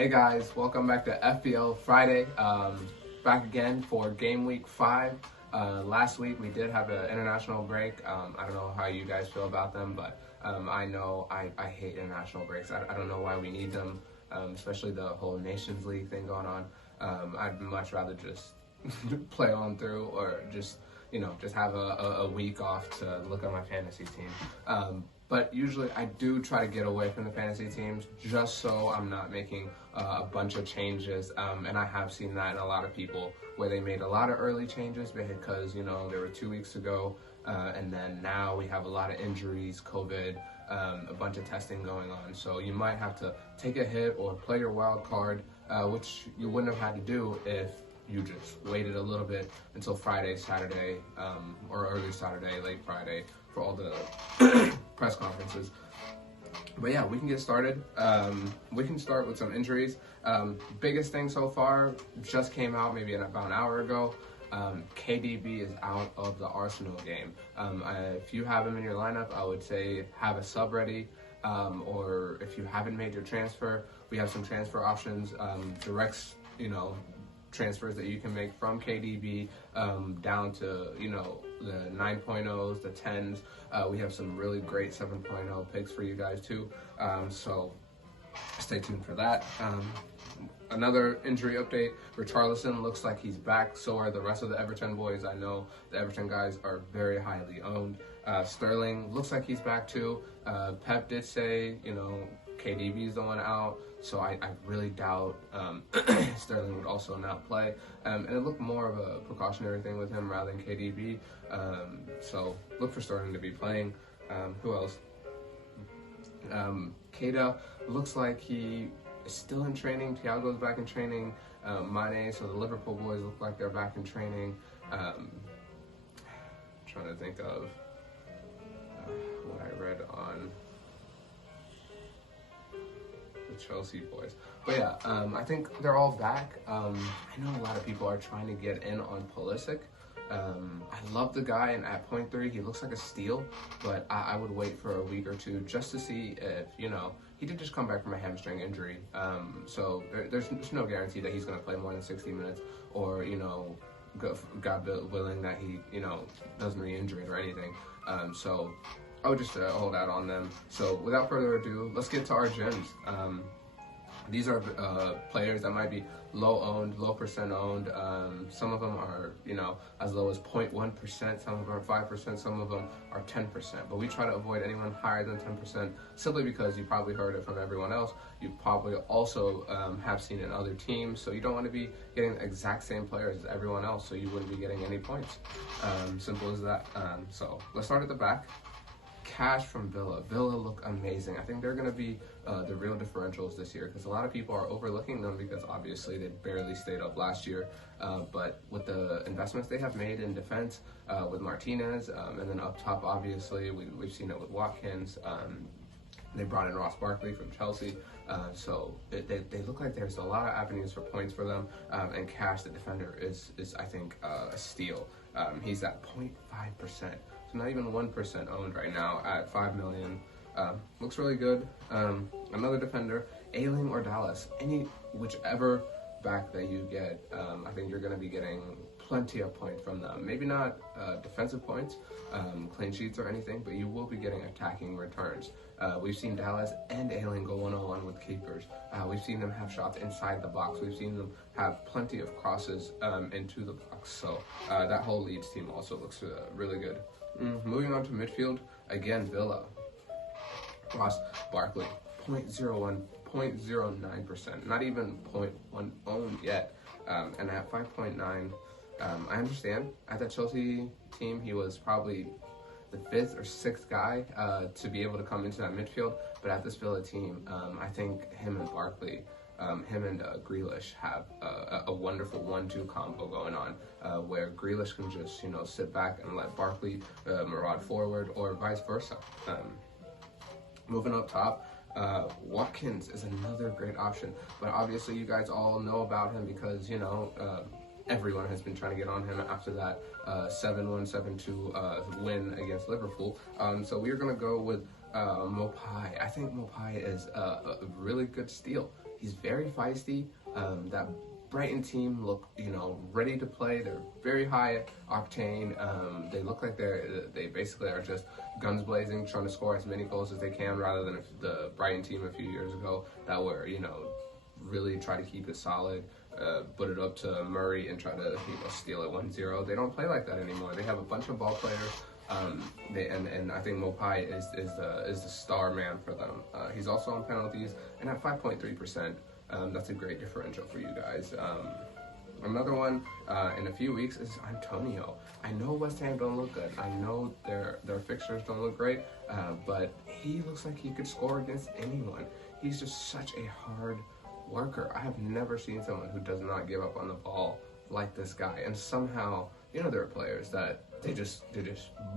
Hey guys, welcome back to FPL Friday. Back again for game week 5. Last week we did have an international break. I don't know how you guys feel about them, but I know I hate international breaks. I don't know why we need them, especially the whole Nations League thing going on. I'd much rather just play on through, or just have a week off to look at my fantasy team. But usually I do try to get away from the fantasy teams just so I'm not making a bunch of changes. And I have seen that in a lot of people where they made a lot of early changes because, there were 2 weeks ago. And then now we have a lot of injuries, COVID, a bunch of testing going on. So you might have to take a hit or play your wild card, which you wouldn't have had to do if you just waited a little bit until Friday, Saturday, or early Saturday, late Friday for all the press conferences. But yeah, we can get started. We can start with some injuries. Biggest thing so far just came out maybe about an hour ago. KDB is out of the Arsenal game. If you have him in your lineup, I would say have a sub ready. Or if you haven't made your transfer, we have some transfer options, directs, transfers that you can make from KDB down to, the 9.0s, the 10s. We have some really great 7.0 picks for you guys too. So stay tuned for that. Another injury update, Richarlison looks like he's back. So are the rest of the Everton boys. I know the Everton guys are very highly owned. Sterling looks like he's back too. Pep did say, KDB is the one out, so I really doubt Sterling would also not play. And it looked more of a precautionary thing with him rather than KDB. So look for Sterling to be playing. Who else? Keita looks like he is still in training. Thiago's back in training. Mane, so the Liverpool boys look like they're back in training. Trying to think of what I read on the Chelsea boys. But yeah, I think they're all back. I know a lot of people are trying to get in on Pulisic. I love the guy, and at 0.3 he looks like a steal, but I would wait for a week or two just to see if, he did just come back from a hamstring injury. So there's no guarantee that he's going to play more than 60 minutes, or, God willing that he, doesn't re-injure it or anything. So I would just hold out on them. So without further ado, let's get to our gems. These are players that might be low percent owned. Some of them are, as low as 0.1%. Some of them are 5%. Some of them are 10%. But we try to avoid anyone higher than 10%, simply because you probably heard it from everyone else. You probably also have seen it in other teams. So you don't want to be getting the exact same players as everyone else, so you wouldn't be getting any points. Simple as that. So let's start at the back. Cash from Villa. Villa look amazing. I think they're going to be the real differentials this year, because a lot of people are overlooking them because obviously they barely stayed up last year. But with the investments they have made in defense, with Martinez, and then up top, obviously, we've seen it with Watkins. They brought in Ross Barkley from Chelsea. So they look like there's a lot of avenues for points for them. And Cash, the defender, is I think, a steal. He's at 0.5%. So not even 1% owned right now at 5 million. Looks really good. Another defender, Ayling or Dallas. Whichever back that you get, I think you're going to be getting plenty of points from them. Maybe not defensive points, clean sheets or anything, but you will be getting attacking returns. We've seen Dallas and Ayling go 1-on-1 with keepers. We've seen them have shots inside the box. We've seen them have plenty of crosses into the box. So that whole Leeds team also looks really good. Moving on to midfield, again, Villa. Ross Barkley, 0.09%, not even 0.1 owned yet, and at 5.9, I understand at that Chelsea team he was probably the 5th or 6th guy to be able to come into that midfield, but at this Villa team, I think him and Barkley, him and Grealish have a wonderful 1-2 combo going on, where Grealish can just, sit back and let Barkley maraud forward, or vice versa. Moving up top, Watkins is another great option, but obviously you guys all know about him because, everyone has been trying to get on him after that 7-1, 7-2 win against Liverpool. So we're going to go with Mopai. I think Mopai is a really good steal. He's very feisty. That Brighton team look, ready to play. They're very high octane. They look like they basically are just guns blazing, trying to score as many goals as they can, rather than the Brighton team a few years ago that were, really try to keep it solid, put it up to Murray and try to, steal it 1-0. They don't play like that anymore. They have a bunch of ball players. And I think Mopai is the star man for them. He's also on penalties, and at 5.3%, that's a great differential for you guys. Another one in a few weeks is Antonio. I know West Ham don't look good. I know their fixtures don't look great, but he looks like he could score against anyone. He's just such a hard worker. I have never seen someone who does not give up on the ball like this guy. And somehow, there are players that they just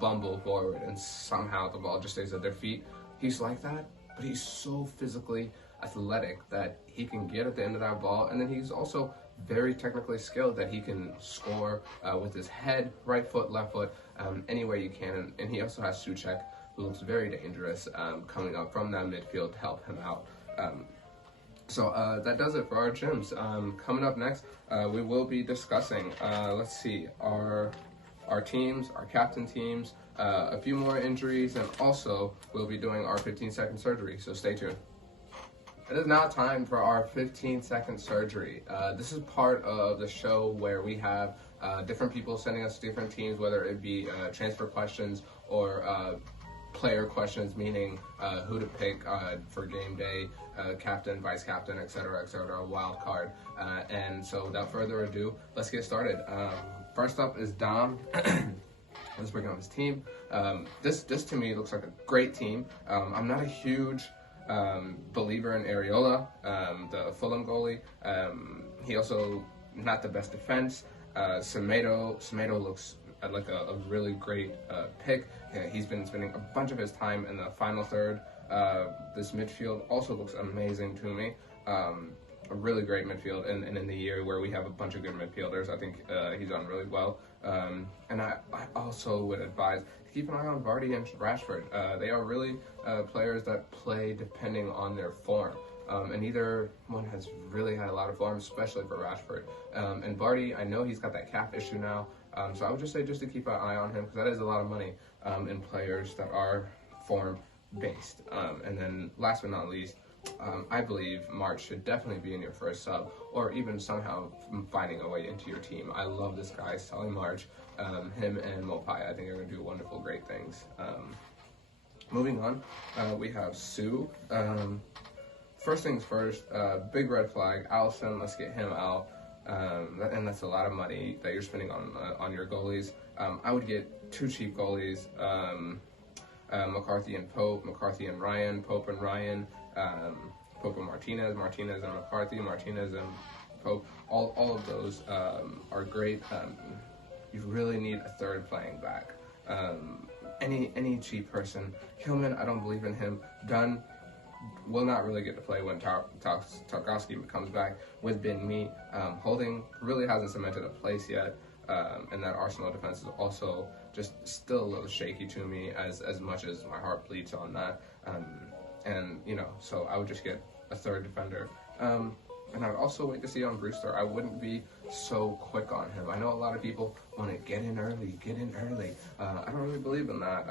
bumble forward and somehow the ball just stays at their feet. He's like that, but he's so physically athletic that he can get at the end of that ball, and then he's also very technically skilled that he can score with his head, right foot, left foot, anywhere you can. And he also has Souček, who looks very dangerous coming up from that midfield to help him out. So that does it for our gyms. Coming up next, we will be discussing, our teams, our captain teams, a few more injuries, and also we'll be doing our 15-second surgery, so stay tuned. It is now time for our 15-second surgery. This is part of the show where we have different people sending us different teams, whether it be transfer questions or player questions, meaning who to pick for game day, captain, vice captain, etc., wild card. And so without further ado, let's get started. First up is Dom. Let's bring on his team. This to me looks like a great team. I'm not a huge believer in Areola, the Fulham goalie. He also not the best defense. Semedo looks like a really great pick. He's been spending a bunch of his time in the final third. This midfield also looks amazing to me. A really great midfield, and in the year where we have a bunch of good midfielders, I think he's done really well. And I also would advise to keep an eye on Partey and Rashford. They are really players that play depending on their form. And either one has really had a lot of form, especially for Rashford. And Partey, I know he's got that calf issue now, so I would just say just to keep an eye on him, because that is a lot of money in players that are form-based. And then last but not least, I believe March should definitely be in your first sub, or even somehow finding a way into your team. I love this guy, Solly March. Him and Mopai, I think, are going to do wonderful, great things. Moving on, we have Sue. First things first, big red flag. Allison, let's get him out. And that's a lot of money that you're spending on your goalies. I would get two cheap goalies, McCarthy and Pope, McCarthy and Ryan, Pope and Ryan, Pope and Martinez and McCarthy, Martinez and Pope. All of those are great. You really need a third playing back. Any cheap person. Hillman, I don't believe in him. Dunn will not really get to play when Tarkowski comes back with Ben Mee. Holding really hasn't cemented a place yet, and that Arsenal defense is also just still a little shaky to me, as much as my heart bleeds on that. And so I would just get a third defender. And I'd also wait to see on Brewster. I wouldn't be so quick on him. I know a lot of people want to get in early. I don't really believe in that.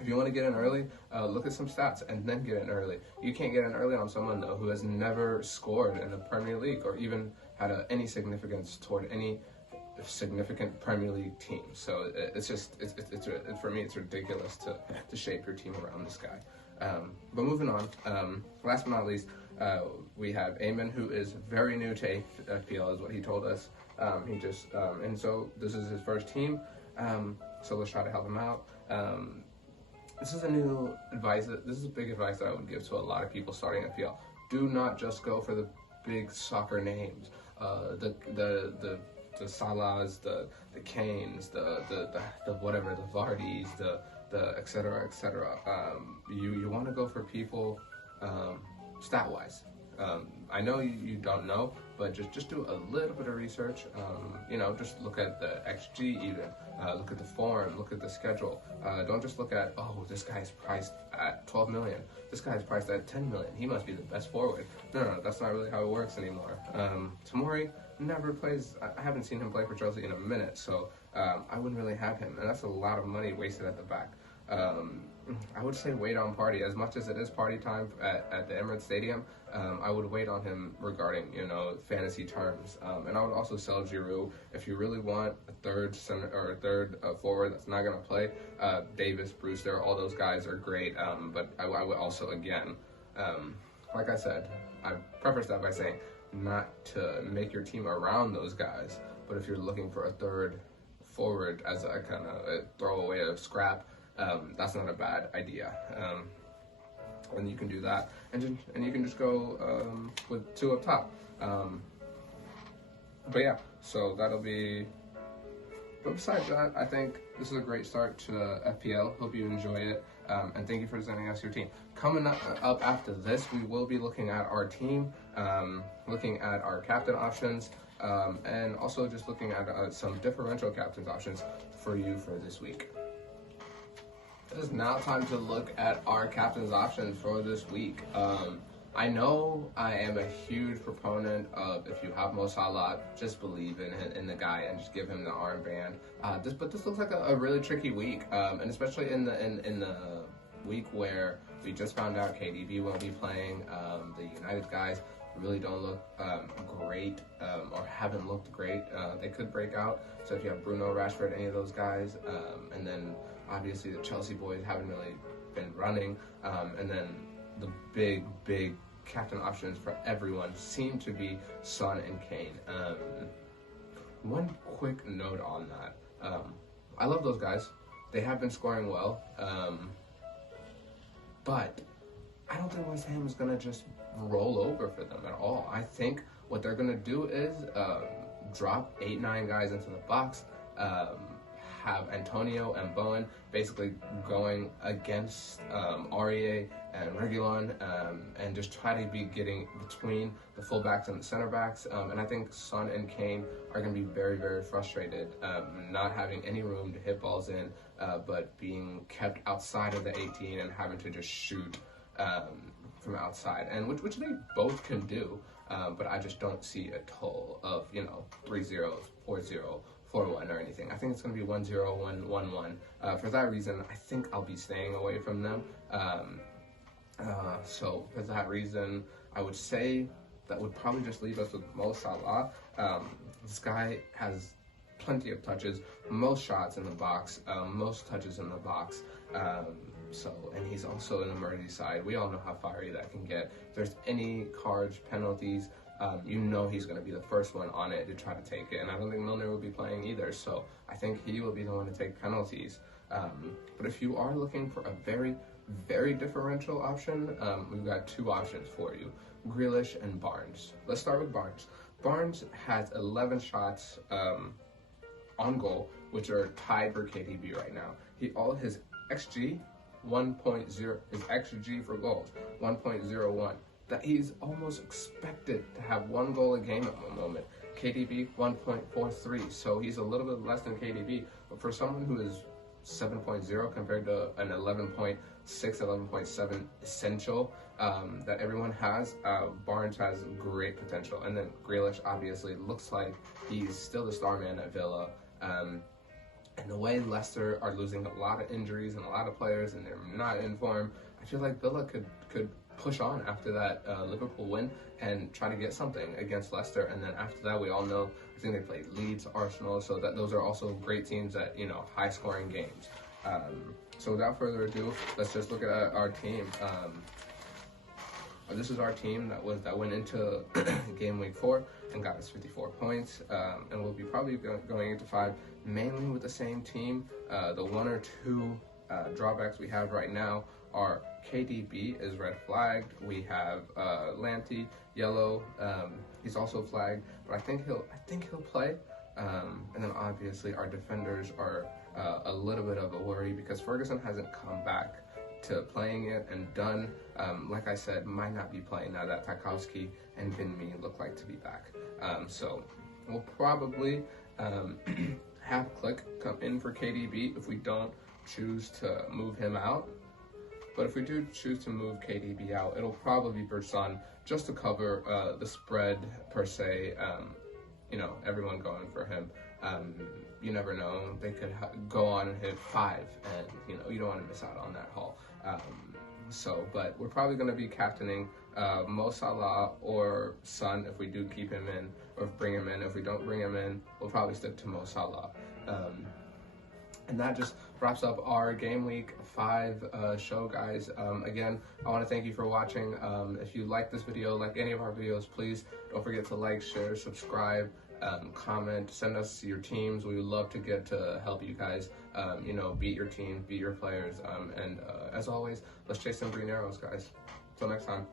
If you want to get in early, look at some stats and then get in early. You can't get in early on someone, though, who has never scored in the Premier League or even had any significance toward any significant Premier League team. So it's for me, it's ridiculous to shape your team around this guy. But moving on, last but not least, we have Eamon, who is very new to APL, is what he told us. And so this is his first team. So let's try to help him out. This is big advice that I would give to a lot of people starting APL. Do not just go for the big soccer names, the Salahs, the Kanes, the whatever, the Vardys, the et cetera, et cetera. You want to go for people stat-wise. I know you don't know, but just do a little bit of research. Just look at the XG even. Look at the form. Look at the schedule. Don't just look at, oh, this guy's priced at 12 million. This guy's priced at 10 million. He must be the best forward. No, that's not really how it works anymore. Tamori never plays. I haven't seen him play for Chelsea in a minute, so I wouldn't really have him, and that's a lot of money wasted at the back. I would say wait on Partey. As much as it is party time at the Emirates Stadium, I would wait on him regarding, fantasy terms. And I would also sell Giroud. If you really want a third center or a third forward that's not going to play, Davis, Brewster, all those guys are great. But I would also, again, like I said, I preface that by saying not to make your team around those guys. But if you're looking for a third forward as a kind of a throwaway of scrap, that's not a bad idea. And you can do that, and you can just go with two up top. But yeah, so that'll be. But besides that, I think this is a great start to FPL. Hope you enjoy it, and thank you for sending us your team. Coming up after this, we will be looking at our team, looking at our captain options, and also just looking at some differential captains options for you for this week. It is now time to look at our captain's options for this week. I know I am a huge proponent of, if you have Mo Salah, just believe in the guy and just give him the armband. But this looks like a really tricky week, and especially in the week where we just found out KDB won't be playing. The United guys really don't look great, or haven't looked great. They could break out. So if you have Bruno, Rashford, any of those guys, and then obviously the Chelsea boys haven't really been running, and then the big captain options for everyone seem to be Son and Kane. One quick note on that. I love those guys. They have been scoring well, but I don't think West Ham is going to just roll over for them at all. I think what they're going to do is drop 8-9 guys into the box, have Antonio and Bowen basically going against Aurier and Reguilon, and just try to be getting between the fullbacks and the center backs. And I think Son and Kane are going to be very, very frustrated, not having any room to hit balls in, but being kept outside of the 18 and having to just shoot from outside, and which they both can do. But I just don't see a toll of 3-0, 4-0. 4-1 or anything. I think it's going to be 1-0, 1-1. For that reason, I think I'll be staying away from them. So for that reason, I would say that would probably just leave us with Mo Salah. This guy has plenty of touches, most shots in the box, most touches in the box. And he's also in the Merseyside. We all know how fiery that can get. If there's any cards, penalties, he's going to be the first one on it to try to take it. And I don't think Milner will be playing either, so I think he will be the one to take penalties. But if you are looking for a very, very differential option, we've got two options for you, Grealish and Barnes. Let's start with Barnes. Barnes has 11 shots on goal, which are tied for KDB right now. His XG, 1.0, his XG for goals, 1.01. That he's almost expected to have one goal a game at the moment. KDB 1.43, so he's a little bit less than KDB. But for someone who is 7.0 compared to an 11.6, 11.7 essential that everyone has, Barnes has great potential. And then Grealish obviously looks like he's still the star man at Villa. And the way Leicester are losing a lot of injuries and a lot of players, and they're not in form, I feel like Villa could push on after that Liverpool win and try to get something against Leicester. And then after that, we all know, I think they played Leeds, Arsenal, so that those are also great teams at high scoring games. So without further ado, let's just look at our team. This is our team that went into game week 4 and got us 54 points, and we'll be probably going into 5 mainly with the same team. The one or two drawbacks we have right now are KDB is red flagged. We have Lamptey yellow. He's also flagged, but I think he'll play. And then obviously our defenders are a little bit of a worry because Ferguson hasn't come back to playing it and done like I said, might not be playing now that Tarkowski and Bin Mee look like to be back. So we'll probably have Click come in for KDB if we don't choose to move him out. But if we do choose to move KDB out, it'll probably be for Son, just to cover the spread per se. You know, everyone going for him. You never know, they could go on and hit 5, and you know, you don't want to miss out on that haul. But we're probably going to be captaining Mo Salah or Son if we do keep him in, or bring him in. If we don't bring him in, we'll probably stick to Mo Salah. And that just wraps up our Game Week 5 show, guys. Again, I want to thank you for watching. If you like this video, like any of our videos, please don't forget to like, share, subscribe, comment, send us your teams. We would love to get to help you guys, you know, beat your team, beat your players. And as always, let's chase some green arrows, guys. Until next time.